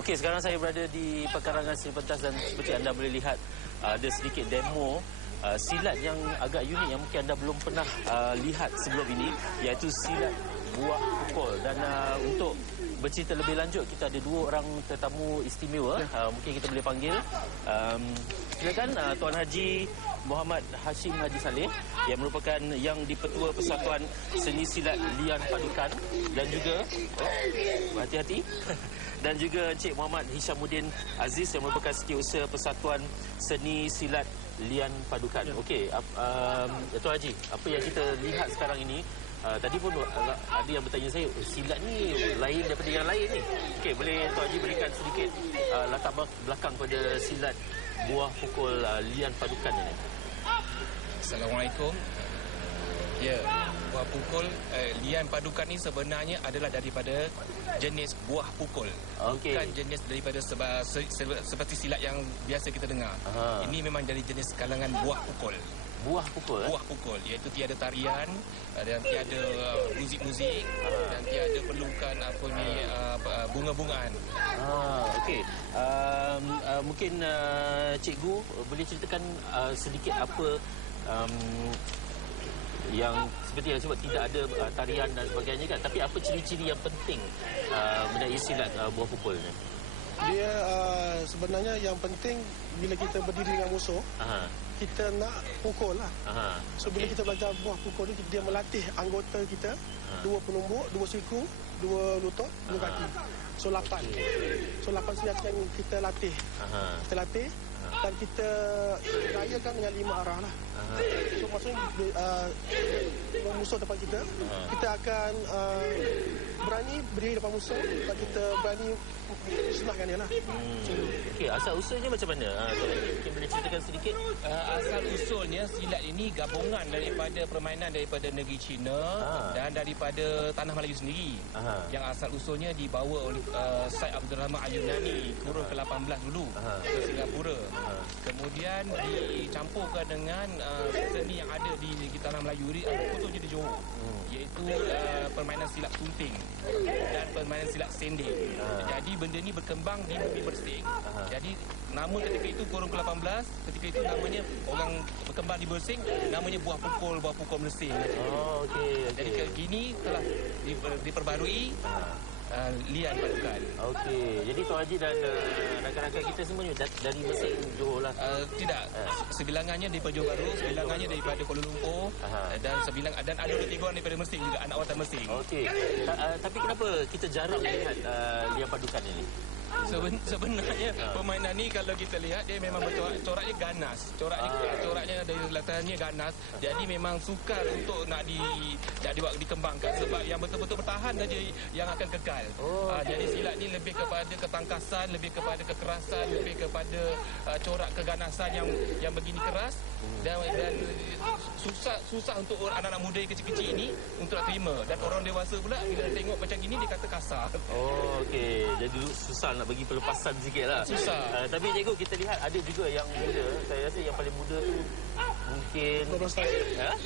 Okey, sekarang saya berada di pekarangan Seri Pentas dan seperti anda boleh lihat ada sedikit demo silat yang agak unik yang mungkin anda belum pernah lihat sebelum ini, iaitu silat buah pukul. Dan untuk bercerita lebih lanjut, kita ada dua orang tetamu istimewa. Mungkin kita boleh panggil. Silakan Tuan Haji Muhammad Hashim Haji Saleh yang merupakan yang di-Pertua Persatuan Seni Silat Lian Padukan, dan juga hati-hati dan juga Encik Muhammad Hishamuddin Aziz yang merupakan Setiausaha Persatuan Seni Silat Lian Padukan. Okey, Tuan Haji, apa yang kita lihat sekarang ini, tadi pun ada yang bertanya saya, silat ni lain daripada yang lain ni. Okey, boleh Tuan Haji berikan sedikit latar belakang pada silat buah pukul Lian Padukan ini? Assalamualaikum. Ya, buah pukul Lian Padukan ni sebenarnya adalah daripada jenis buah pukul. Okay. Bukan jenis daripada seperti silat yang biasa kita dengar. Ini memang dari jenis kalangan buah pukul. Buah pukul? Buah pukul, iaitu tiada tarian dan tiada muzik-muzik dan tiada perlukan bunga-bungaan. Okey. Mungkin cikgu boleh ceritakan sedikit apa yang seperti yang sebut tidak ada tarian dan sebagainya kan, tapi apa ciri-ciri yang penting mengenai silat buah pukul ni? Dia sebenarnya yang penting bila kita berdiri dengan musuh, kita nak pukul lah. So bila kita belajar buah pukul ni, dia melatih anggota kita, dua penumbuk, dua siku, dua lutut, dua kaki. So 8. So 8 silat yang kita latih. Kita latih dan kita rayakan dengan 5 arah lah. So maksudnya musuh depan kita, kita akan berani berdiri depan musuh dan kita berani senahkan dia lah. Okey, asal usulnya macam mana? Mungkin boleh ceritakan sedikit? Asal usulnya silat ini gabungan daripada permainan daripada negeri China dan daripada tanah Melayu sendiri. Yang asal usulnya dibawa oleh Syed Abdul Rahman Al-Yunani kurun ke-18 dulu ke Singapura. Kemudian dicampurkan dengan seni yang ada di tanah Melayu di khususnya di Johor, iaitu permainan silat sunting dan permainan silat sending. Jadi benda ni berkembang di bumi Bersing. Jadi nama ketika itu kurun ke-18, ketika itu namanya orang berkembang di Bersing, namanya buah pukul Bersing. Okey. Jadi kini telah diperbarui Lian Padukan. Okey, jadi Tuan Haji dan rakan-rakan kita semuanya dari Bersing, Johor lah? Tidak, sebilangannya daripada Johor Bahru, sebilangannya daripada Kuala Lumpur, dan ada 2-3 orang daripada Mersing juga, anak watan Mersing. Okey, tapi kenapa kita jarang melihat Lian Padukan ini? Sebenarnya permainan ni kalau kita lihat dia memang coraknya ganas. Coraknya dari latarnya ganas. Jadi memang sukar untuk nak dikembangkan, sebab yang betul-betul bertahan saja yang akan kekal. Jadi silat ni lebih kepada ketangkasan, lebih kepada kekerasan, lebih kepada corak keganasan yang begini keras dan susah untuk anak-anak muda yang kecil-kecil ini untuk nak terima, dan orang dewasa pula bila tengok macam gini dia kata kasar. Okey, jadi susah nak bagi pelepasan sikit lah. Susah. Tapi cikgu, kita lihat ada juga yang muda. Saya rasa yang paling muda tu mungkin 12 tahun.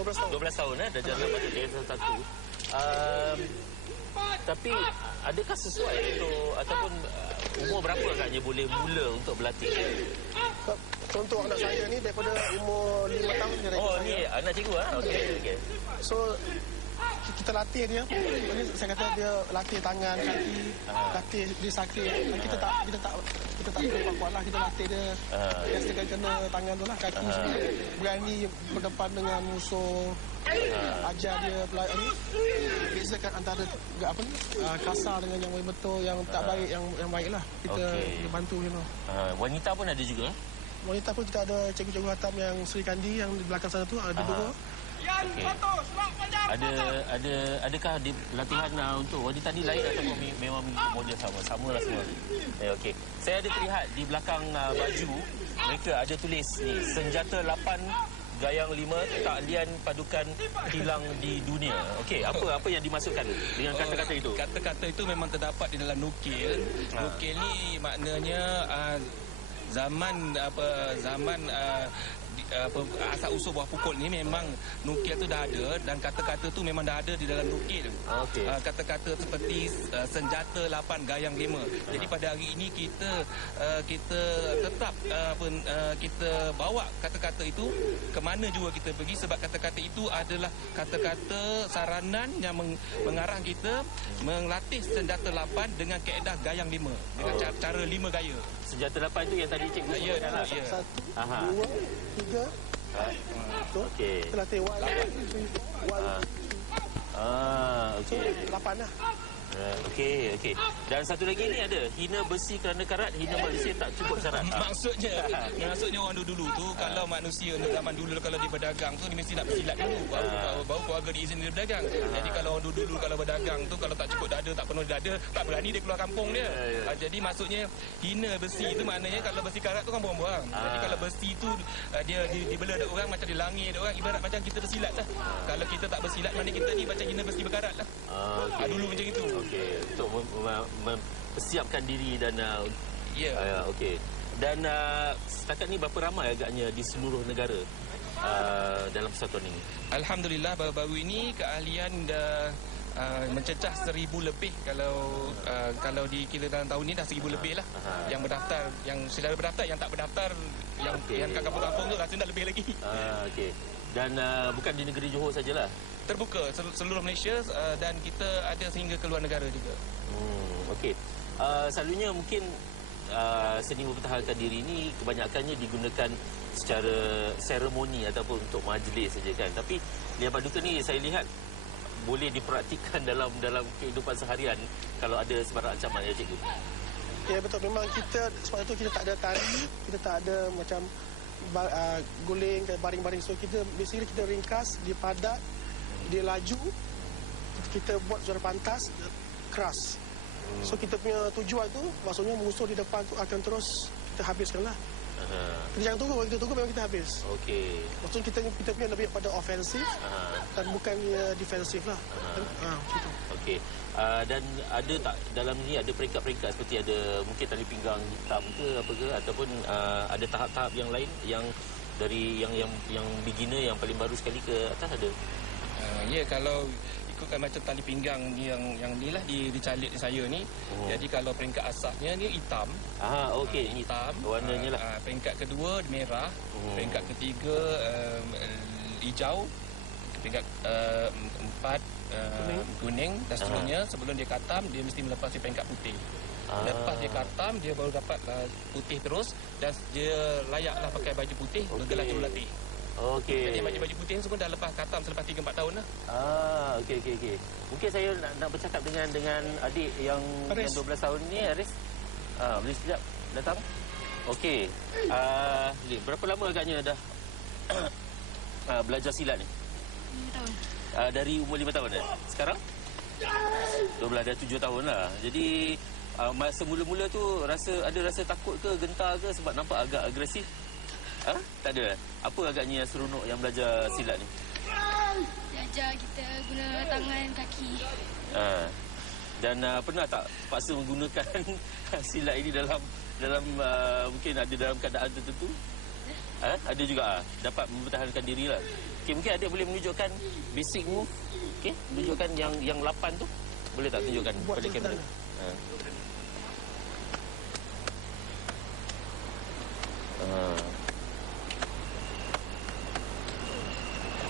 12 tahun darjah 6 atau darjah 1. Tapi adakah sesuai untuk ataupun umur berapa agaknya boleh mula untuk berlatih? Contoh anak saya ni daripada umur 5 tahun dia rekod saya. Ni anak cikgu Okey. So kita latih dia. Ini saya kata dia latih tangan, kaki, latih dia sakit. Kita tak kuat lah, kita latih dia. Dia kena tangan tu lah, kaki sendiri. Berani berdepan dengan musuh. Ajar dia ni bezakan antara kasar dengan yang betul, yang tak baik, yang baiklah. Kita bantu dia. Wanita pun ada juga? Wanita pun kita ada cikgu-cikgu hatam yang Sri Kandi yang di belakang sana tu, ada dua. Adakah di latihan untuk wanita ni lain ataupun memang model samalah semua? Okey. Saya ada terlihat di belakang baju mereka ada tulis ni, senjata 8 gayang 5 tak Lian Padukan hilang di dunia. Okey, apa yang dimasukkan dengan kata-kata itu? Kata-kata itu memang terdapat di dalam nukil. Nukil ni maknanya zaman asal usul buah pukul ni memang nukil tu dah ada dan kata-kata tu memang dah ada di dalam nukil. Kata-kata seperti senjata 8 gayang 5. Jadi pada hari ini kita tetap kita bawa kata-kata itu ke mana juga kita pergi, sebab kata-kata itu adalah kata-kata saranan yang mengarah kita melatih senjata 8 dengan kaedah gayang 5 dengan cara 5 gaya. Senjata 8 itu yang tadi cikgu sebutkan lah. Ya. 1, 2, 3. Okey. Kita latih 1, 2, 3, 1. Okey. 8 lah. Okey. Dan satu lagi ni ada hina besi kerana karat, hina manusia tak cukup syarat. Maksudnya orang dulu tu kalau manusia zaman dulu kalau dia berdagang tu dia mesti nak bersilat dulu baru keluarga diizinkan dia berdagang. Jadi kalau orang dulu kalau berdagang tu kalau tak cukup dada, tak penuh dada, tak berani dia keluar kampung dia. Jadi maksudnya hina besi tu maknanya kalau besi karat tu kan buang-buang. Jadi kalau besi tu dia dibela dak orang macam dilangir dak orang, ibarat macam kita bersilat lah. Kalau kita tak bersilat maknanya kita ni macam hina besi berkarat lah. Dulu macam itu. Okey, untuk mempersiapkan diri dan okey. Dan setakat ni berapa ramai agaknya di seluruh negara dalam persatuan ini? Alhamdulillah baru-baru ini keahlian dah mencecah 1,000 lebih. Kalau dikira dalam tahun ni dah 1,000 lebih lah yang berdaftar, yang sudah berdaftar, yang tak berdaftar, yang kat kampung-kampung tu rasa dah lebih lagi. Okey. Dan bukan di negeri Johor sajalah, terbuka seluruh Malaysia dan kita ada sehingga ke luar negara juga. Okey. Selalunya mungkin seni mempertahankan diri ini kebanyakannya digunakan secara seremoni ataupun untuk majlis saja kan. Tapi Liang Paduka ni saya lihat boleh dipraktikkan dalam kehidupan seharian kalau ada sebarang ancaman, ya cikgu. Ya betul, memang kita sebab itu kita tak ada tali, kita tak ada macam guling baring-baring, so kita basically kita ringkas, dia padat, dia laju, kita buat suara pantas keras. So kita punya tujuan tu maksudnya musuh di depan tu akan terus kita habiskan lah. Kita jangan tunggu, kalau kita tunggu memang kita habis. Okey. Maksudnya kita punya lebih pada ofensif dan bukan defensif lah. Macam tu. Okey. Dan ada tak dalam ni ada peringkat-peringkat seperti ada mungkin tali pinggang hitam ke apa ke, ataupun ada tahap-tahap yang lain yang dari yang beginner yang paling baru sekali ke atas ada? Ya, kalau ikutkan macam tali pinggang yang ni lah dicalik di saya ni. Jadi kalau peringkat asasnya ni hitam. Okey, hitam warnanya lah. Peringkat kedua merah, peringkat ketiga hijau, peringkat empat kuning dan seterusnya. Sebelum dia katam dia mesti melepas peringkat putih. Lepas dia katam dia baru dapat putih terus dan dia layaklah pakai baju putih bergelar jurulatih. Okey. Jadi baju putih semua dah lepas katam selepas 3-4 tahun lah. Okey. Mungkin saya nak bercakap dengan adik yang 12 tahun ni, Aris. Boleh sekejap datang? Okey. Berapa lama agaknya dah belajar silat ni? 5 tahun. Dari umur 5 tahun dah. Sekarang? 12, dah 7 tahun lah. Jadi masa mula-mula tu ada rasa takut ke, gentar ke sebab nampak agak agresif? Tak ada. Apa agaknya seronok yang belajar silat ni? Dia ajar kita guna tangan, kaki. Dan pernah tak terpaksa menggunakan silat ini dalam mungkin ada dalam keadaan tertentu? Ada juga dapat mempertahankan diri lah. Okay, mungkin adik boleh menunjukkan basic move. Okay, menunjukkan yang 8 tu. Boleh tak tunjukkan pada kamera?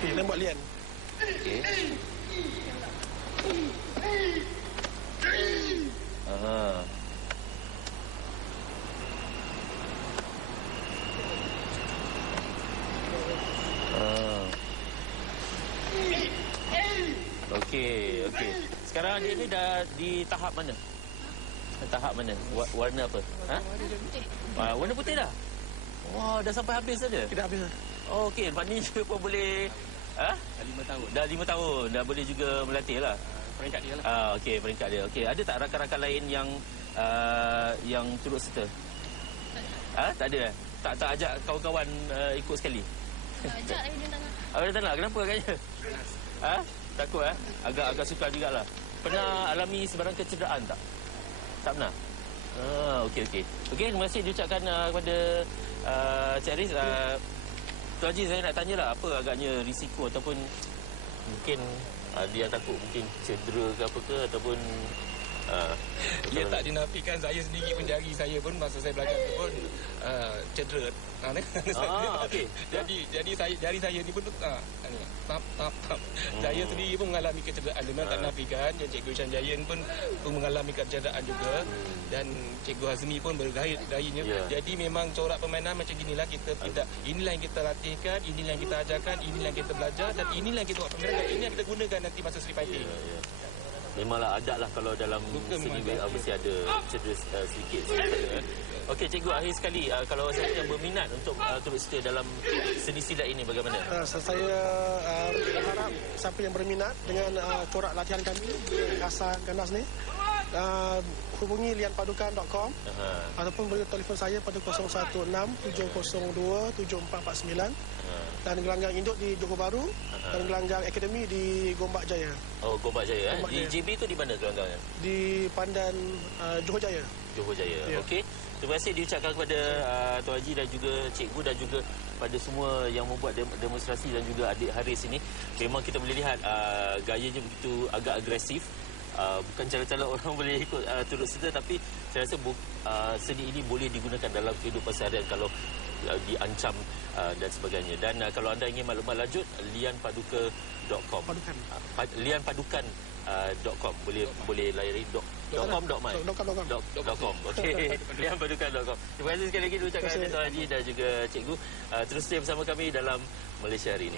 Okey, tembak lian. Okey. Okey. Sekarang dia ni dah di tahap mana? Tahap mana? Warna apa? Putih. Warna putih dah? Wah, dah sampai habis saja? Tidak habis. Okey, maknanya dia pun boleh Dah 5 tahun. Dah 5 tahun. Dah boleh juga melatih lah. Peringkat dia lah. Okey, peringkat dia. Okey, ada tak rakan-rakan lain yang turut serta? Tak ada. Tak ajak kawan-kawan ikut sekali. Ajak lagi dia tak nak. Dia tak nak. Kenapa agaknya? Takut agak sukar jugalah. Pernah alami sebarang kecederaan tak? Tak pernah. Okey. Okey, terima kasih diucapkan kepada Cik Aris. Tuan Haji, saya nak tanyalah apa agaknya risiko ataupun mungkin dia takut mungkin cedera ke apa ke ataupun Dia tak dinafikan, saya sendiri pun jari saya pun masa saya belajar tu pun cedera. Okey. Jadi saya jari saya ni pun tap. Saya sendiri pun mengalami kecederaan. Memang tak nafikan. Yang Cikgu Ishan Jayan pun mengalami kecederaan juga. Dan Cikgu Hazmi pun bergaya-gayanya. Jadi memang corak permainan macam ginilah kita tidak. Inilah yang kita latihkan, inilah yang kita ajarkan, inilah yang kita belajar dan inilah yang kita buat permainan dan ini yang kita gunakan nanti masa street fighting. Memanglah ada lah kalau dalam seni mesti ada cedera sedikit. Okey, Cikgu, akhir sekali kalau saya yang berminat untuk turut serta dalam seni silat ini bagaimana? Saya berharap siapa yang berminat dengan corak latihan kami Kasar Ganas ni hubungi lianpadukan.com ataupun boleh telefon saya pada 016-702-7449 dan gelanggang induk di Johor Bahru dan gelanggang akademi di Gombak Jaya. Oh, Gombak Jaya. Di JB tu di mana gelanggangnya? Di Pandan Johor Jaya. Johor Jaya. Okey. Terima kasih diucapkan kepada Tuan Haji dan juga Cikgu dan juga pada semua yang membuat demonstrasi dan juga adik Haris ini. Memang kita boleh lihat gayanya begitu agak agresif. Bukan cara-cara orang boleh ikut turut serta, tapi saya rasa seni ini boleh digunakan dalam kehidupan seharian kalau diancam dan sebagainya. Dan kalau anda ingin maklumat lanjut, lianpaduka.com. lianpadukan.com boleh layari .com. Okey, lianpadukan.com. Terima kasih sekali lagi diucapkan kepada Tuan Haji dan juga Cikgu. Terus stay bersama kami dalam Malaysia Hari Ini.